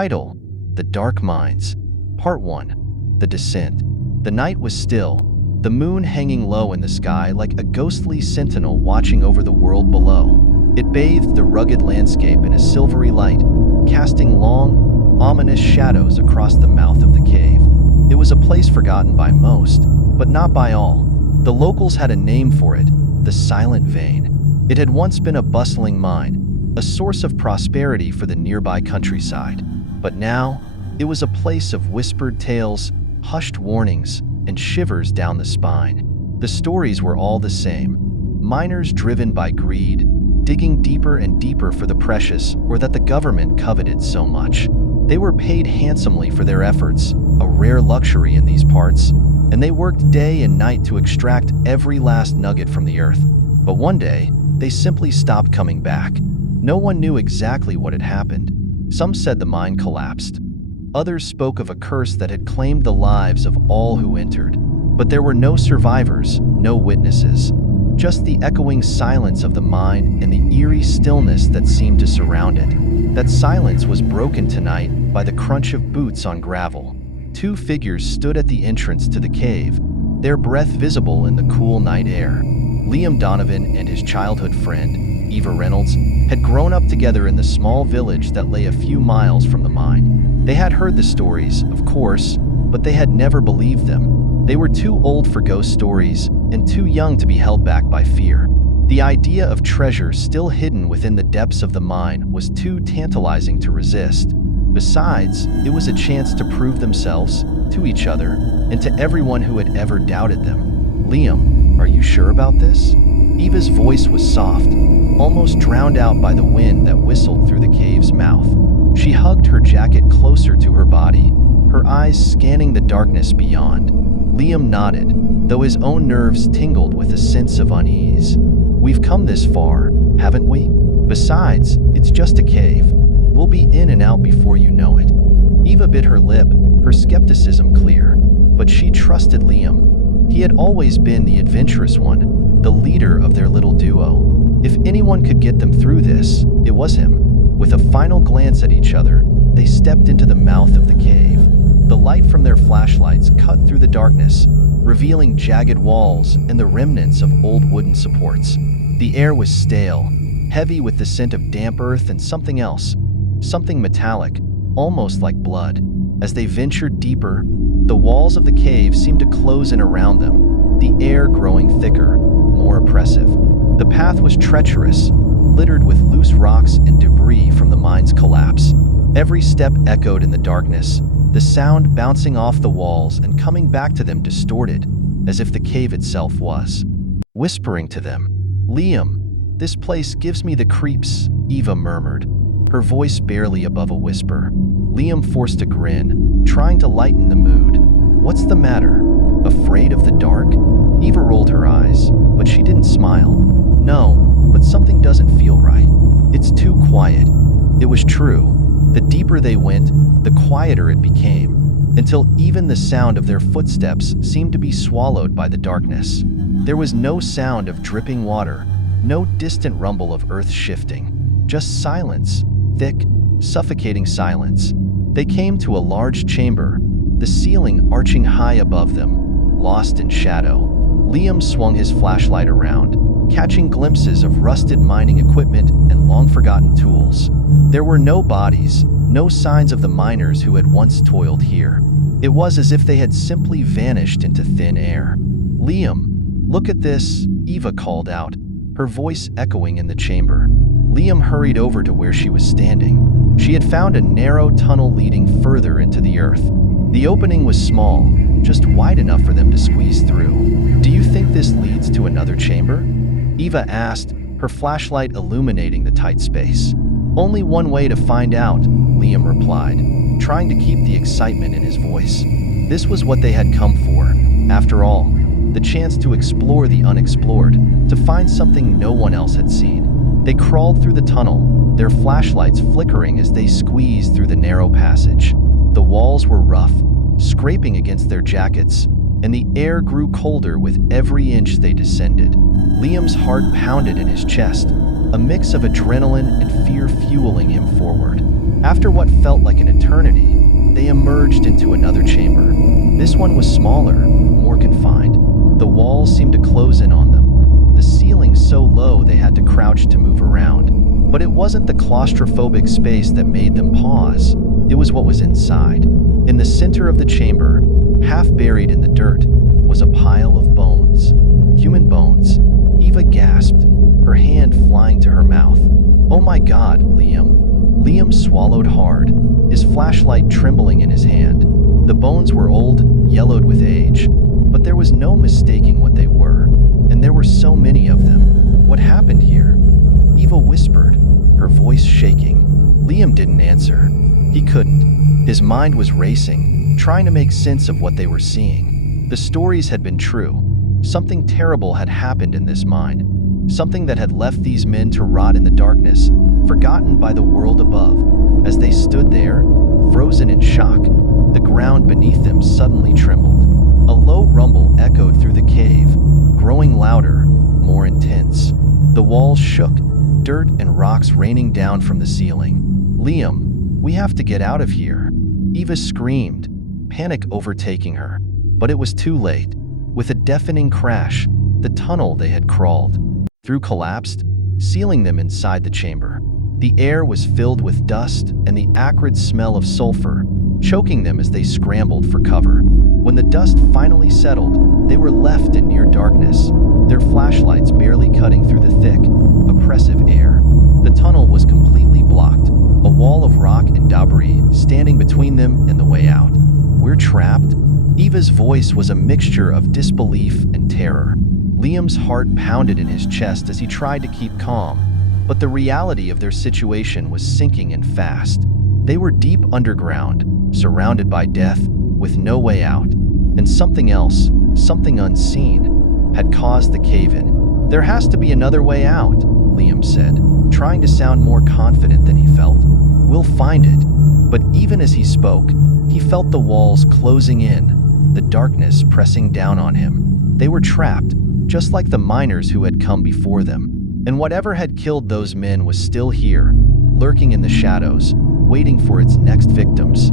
Title: The Dark Mines. Part 1. The Descent. The night was still, the moon hanging low in the sky like a ghostly sentinel watching over the world below. It bathed the rugged landscape in a silvery light, casting long, ominous shadows across the mouth of the cave. It was a place forgotten by most, but not by all. The locals had a name for it: the Silent Vein. It had once been a bustling mine, a source of prosperity for the nearby countryside. But now, it was a place of whispered tales, hushed warnings, and shivers down the spine. The stories were all the same: miners driven by greed, digging deeper and deeper for the precious or that the government coveted so much. They were paid handsomely for their efforts, a rare luxury in these parts, and they worked day and night to extract every last nugget from the earth. But one day, they simply stopped coming back. No one knew exactly what had happened. Some said the mine collapsed. Others spoke of a curse that had claimed the lives of all who entered. But there were no survivors, no witnesses. Just the echoing silence of the mine and the eerie stillness that seemed to surround it. That silence was broken tonight by the crunch of boots on gravel. Two figures stood at the entrance to the cave, their breath visible in the cool night air. Liam Donovan and his childhood friend, Eva Reynolds, had grown up together in the small village that lay a few miles from the mine. They had heard the stories, of course, but they had never believed them. They were too old for ghost stories and too young to be held back by fear. The idea of treasure still hidden within the depths of the mine was too tantalizing to resist. Besides, it was a chance to prove themselves, to each other, and to everyone who had ever doubted them. "Liam, are you sure about this?" Eva's voice was soft, almost drowned out by the wind that whistled through the cave's mouth. She hugged her jacket closer to her body, her eyes scanning the darkness beyond. Liam nodded, though his own nerves tingled with a sense of unease. "We've come this far, haven't we? Besides, it's just a cave. We'll be in and out before you know it." Eva bit her lip, her skepticism clear. But she trusted Liam. He had always been the adventurous one, the leader of their little duo. If anyone could get them through this, it was him. With a final glance at each other, they stepped into the mouth of the cave. The light from their flashlights cut through the darkness, revealing jagged walls and the remnants of old wooden supports. The air was stale, heavy with the scent of damp earth and something else, something metallic, almost like blood. As they ventured deeper, the walls of the cave seemed to close in around them, the air growing thicker, more oppressive. The path was treacherous, littered with loose rocks and debris from the mine's collapse. Every step echoed in the darkness, the sound bouncing off the walls and coming back to them distorted, as if the cave itself was whispering to them. "Liam, this place gives me the creeps," Eva murmured, her voice barely above a whisper. Liam forced a grin, trying to lighten the mood. "What's the matter? Afraid of the dark?" Eva rolled her eyes, but she didn't smile. "No, but something doesn't feel right. It's too quiet." It was true. The deeper they went, the quieter it became, until even the sound of their footsteps seemed to be swallowed by the darkness. There was no sound of dripping water, no distant rumble of earth shifting, just silence, thick, suffocating silence. They came to a large chamber, the ceiling arching high above them, lost in shadow. Liam swung his flashlight around, catching glimpses of rusted mining equipment and long-forgotten tools. There were no bodies, no signs of the miners who had once toiled here. It was as if they had simply vanished into thin air. "Liam, look at this," Eva called out, her voice echoing in the chamber. Liam hurried over to where she was standing. She had found a narrow tunnel leading further into the earth. The opening was small, just wide enough for them to squeeze through. "Do you think this leads to another chamber?" Eva asked, her flashlight illuminating the tight space. "Only one way to find out," Liam replied, trying to keep the excitement in his voice. This was what they had come for, after all, the chance to explore the unexplored, to find something no one else had seen. They crawled through the tunnel, their flashlights flickering as they squeezed through the narrow passage. The walls were rough, scraping against their jackets, and the air grew colder with every inch they descended. Liam's heart pounded in his chest, a mix of adrenaline and fear fueling him forward. After what felt like an eternity, they emerged into another chamber. This one was smaller, more confined. The walls seemed to close in on them. The ceiling so low they had to crouch to move around. But it wasn't the claustrophobic space that made them pause. It was what was inside. In the center of the chamber, half buried in the dirt, was a pile of bones. Human bones. Eva gasped, her hand flying to her mouth. "Oh my God, Liam." Liam swallowed hard, his flashlight trembling in his hand. The bones were old, yellowed with age, but there was no mistaking what they were, and there were so many of them. "What happened here?" Eva whispered, her voice shaking. Liam didn't answer. He couldn't. His mind was racing, trying to make sense of what they were seeing. The stories had been true. Something terrible had happened in this mine. Something that had left these men to rot in the darkness, forgotten by the world above. As they stood there, frozen in shock, the ground beneath them suddenly trembled. A low rumble echoed through the cave, growing louder, more intense. The walls shook, dirt and rocks raining down from the ceiling. "Liam, we have to get out of here," Eva screamed, panic overtaking her. But it was too late. With a deafening crash, the tunnel they had crawled through collapsed, sealing them inside the chamber. The air was filled with dust and the acrid smell of sulfur, choking them as they scrambled for cover. When the dust finally settled, they were left in near darkness, their flashlights barely cutting through the thick, oppressive air. The tunnel was completely blocked, a wall of rock and debris standing between them and the way out. "We're trapped?" Eva's voice was a mixture of disbelief and terror. Liam's heart pounded in his chest as he tried to keep calm, but the reality of their situation was sinking in fast. They were deep underground, surrounded by death, with no way out. And something else, something unseen, had caused the cave-in. "There has to be another way out," Liam said, trying to sound more confident than he felt. "We'll find it." But even as he spoke, he felt the walls closing in, the darkness pressing down on him. They were trapped, just like the miners who had come before them. And whatever had killed those men was still here, lurking in the shadows, waiting for its next victims.